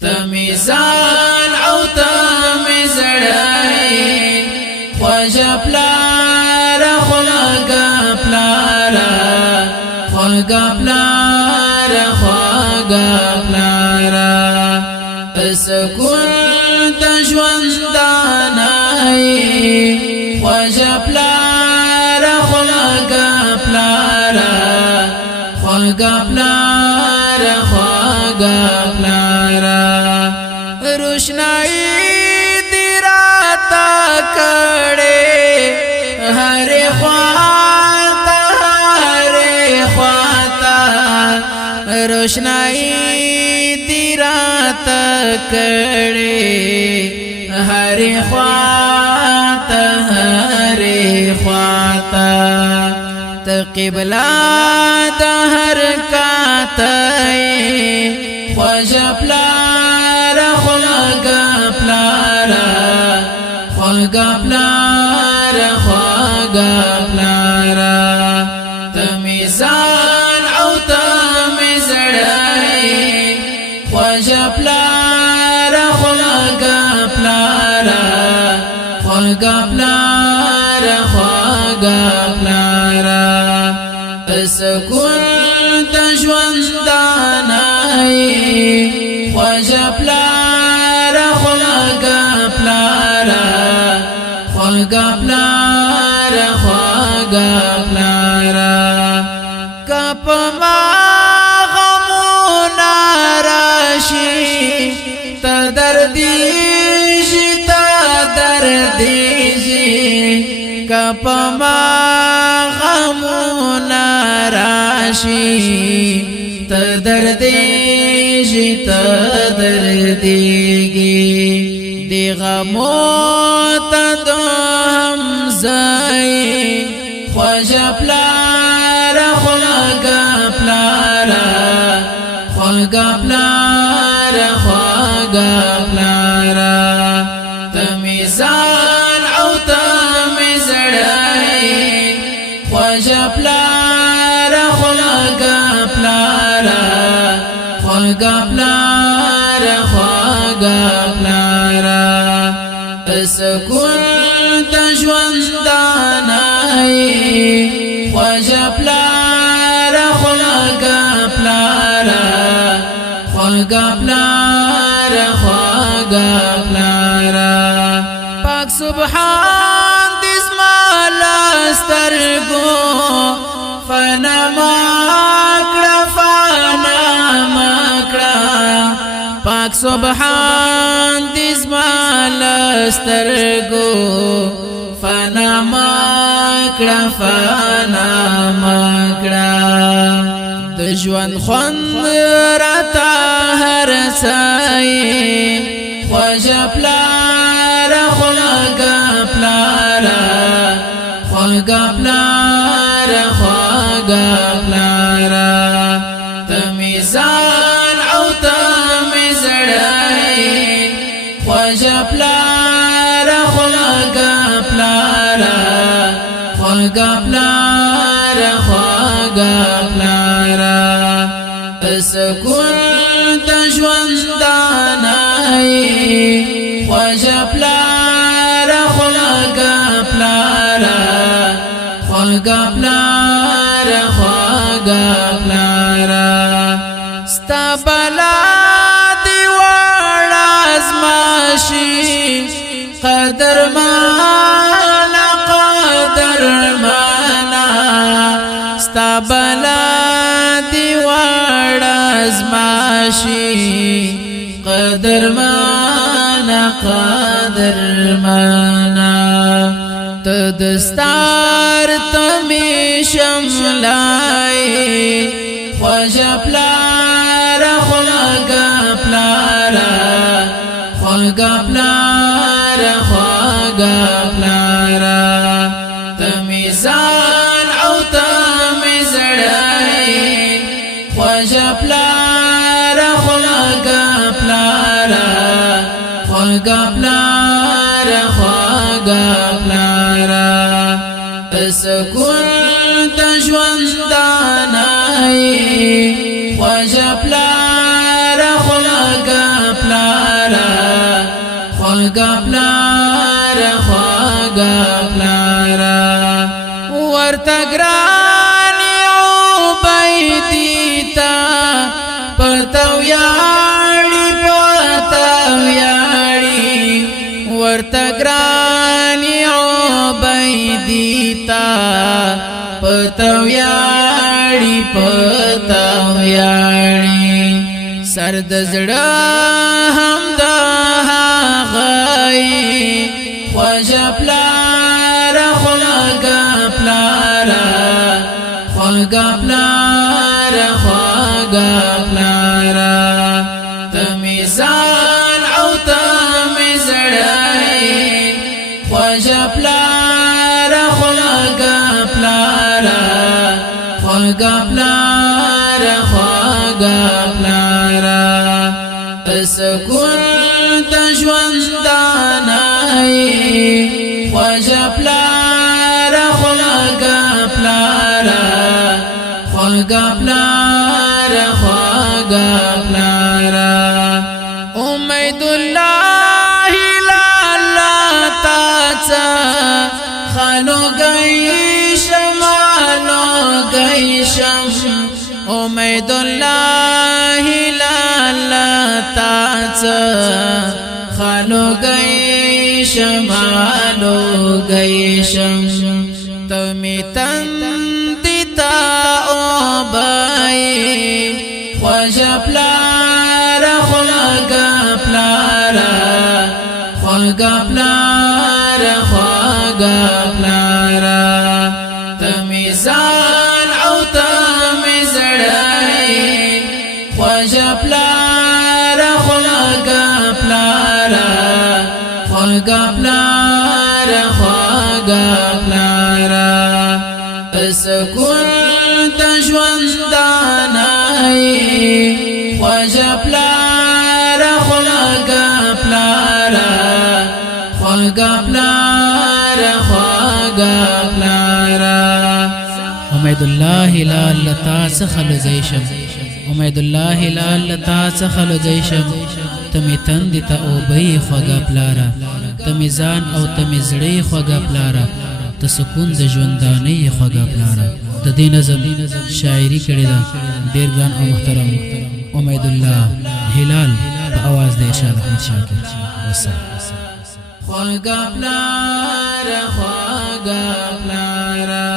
تمیزان او تمیزڑائی خوجا پلارا خوگا پلارا خوگا پلارا خوگا پلارا سکون تجوندانائی خوجا پلارا خوگا پلارا خوگا پلارا خوگا پلارا روشنائی دیراتا کڑے ہر خواتا روشنائی دیراتا کڑے ہر خواتا تقبلہ دا حرکاتائی خوجا پلارا خوگا پلارا خوگا پلارا خوگا پلارا تمیزان او تمیزڑائی خوجا پلارا خوگا پلارا خوگا پلارا خوگا پلارا سکون تجوندانائی خوجا پلارا خوگا پلارا خوگا پلارا خوگا پلارا کپ ما غمونا راشی تا دردیجی کپ ما غمونا راشی تا دردیجی تا دردیگی دی غمو تا دو حمزائی خوجا پلارا خوگا پلارا خوگا پلارا خوگا پلارا تمیزان او تمیزڑائی خوجا پلارا خوگا پلارا خوگا پلارا خوگا پلارا سکون تجوندانائی خوجا پلارا خوگا پلارا خوگا پلارا خوگا پلارا پاک سبحان دس مالا سترگو فنا ماکڑا پاک سبحان دس مالا سترگو فنا ماکڑا دجوان خوند راتا هر سائی خوجا پلارا خوگا پلارا خوگا پلارا خوگا پلارا تمیزان او تمیزڑائی خوجا پلارا خوگا پلارا خوگا پلارا خوگا پلارا سکون تجوندانائی خوجا پلارا خوگا پلارا خوگا پلارا خوگا پلارا ستا بلا دیوار ازماشی قدر مانا ستا بلا دیوار ازماشی قدر مانا تدستار تمی شملائی خوجا پلارا خوگا پلارا خوگا پلارا خوگا پلارا تمیزان او تمیزڑائی خوجا پلارا خوگا پلارا خوگا پلارا خوگا پلارا سکون تجوندانائی خوجا پلارا خوگا پلارا خواږه پلاره خواږه پلاره ورته ګران عبیدي ته پته ویاړي ورته ګران عبیدي ته پته ویاړي سر د زړه هم د هغه خواږه پلاره خواږه پلاره خواږه پلاره خواږه پلاره ته مې ځان او ته مې زړه خواږه پلاره خواږه پلاره خواږه پلاره خواږه پلاره سکون د ژوندانه خواږه پلاره خواږه پلاره خواږه پلاره خواږه پلاره امید الله لالا تا څه خالو گیشم امید الله لالا تا څه خالو گیشم تمی تندی تا او بای خواږه پلاره خواږه پلاره خواږه پلاره خواږه پلاره تمی ځان او تمی زړه خواږه پلاره خواږه پلاره خواږه پلاره خواږه پلاره سکون د ژوندانه خواږه پلاره خواږه پلاره خواږه پلاره خواږه پلاره امید الله لالا تا څه خلو زیشم امید الله لالا تا څه خلو زیشم تمی تندی تا او بی خواږه پلاره تمی ځان او تمی زړه خواږه پلاره ته سکون د ژوندانه خواږه پلاره د دې نظم شاعري کړې ده ډېر ګران او محترم امید الله هلال په आवाज د ارشاد احمد شاکر خواږه پلاره خواږه پلاره